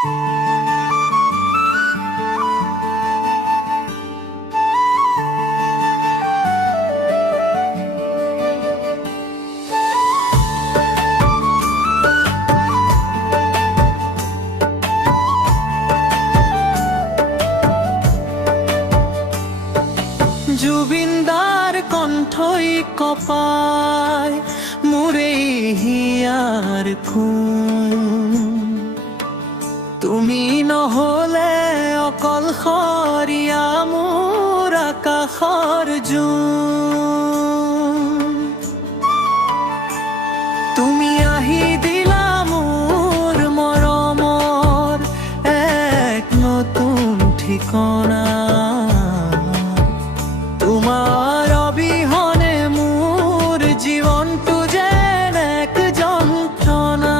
জুবিনদার কণ্ঠই কপায় মুরে হিয়ার খুন। তুমি নহলে অকল খৰিয়া মোৰ আকাশৰ জোন। তুমি আহি দিলা মোৰ মৰমৰ এক নতুন ঠিকনা। তোমার অবিহনে মোর জীবনটো যেন এক যন্ত্রণা।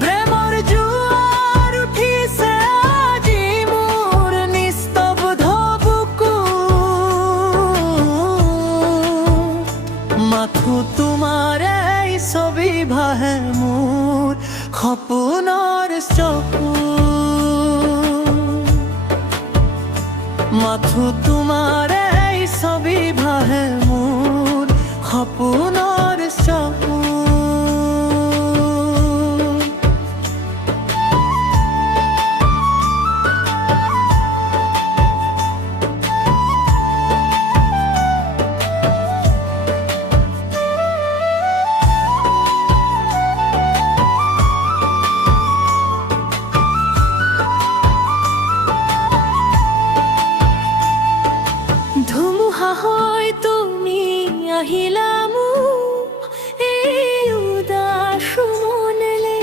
প্রেমৰ জোৱাৰ উঠিছে আজি মোৰ নিস্তব্ধ বুকু। মাথো তোমাৰ এই ছবি ভাহে মোৰ সপোনৰ চকু। মাথো তোমাৰ এই ছবি ভাহে মোৰ সপোনৰ চকু। ধুমুহা হৈ তুমি আহিলা মোৰ এই উদাস মনলে।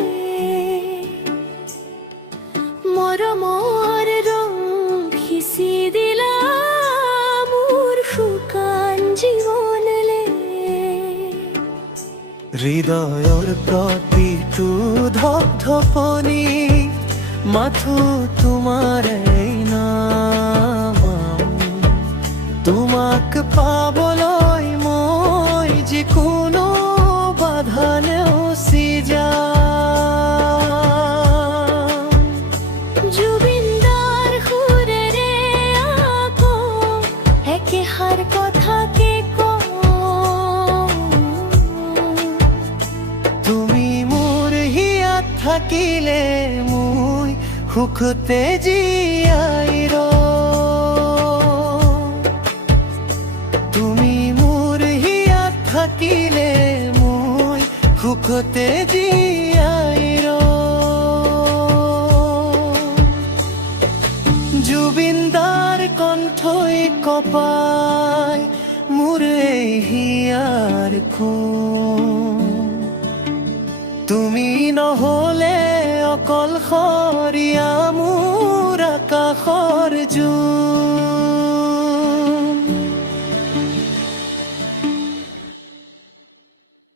মৰমৰ ৰং সিঁচি দিলা মোৰ শুকান জীৱনলে। হৃদয়ৰ প্ৰতিটো ধপধপনি মাথো তোমাৰ এই নাম। তোমাক পাবলৈ মই যিকোনো বাধা নেওচি যাম। জুবিনদাৰ সুৰেৰে আকৌ একেষাৰ কথাকে কওঁ। তুমি মোৰ হিয়াত থাকিলে মই সুখতে জীয়াই ৰওঁ। থাকিলে মই সুখতে জীয়াই ৰওঁ। জুবিনদাৰ কণ্ঠই কপায় মোৰ এই হিয়াৰ খুন। তুমি নহলে অকল খৰিয়া মোৰ আকাশৰ জোন।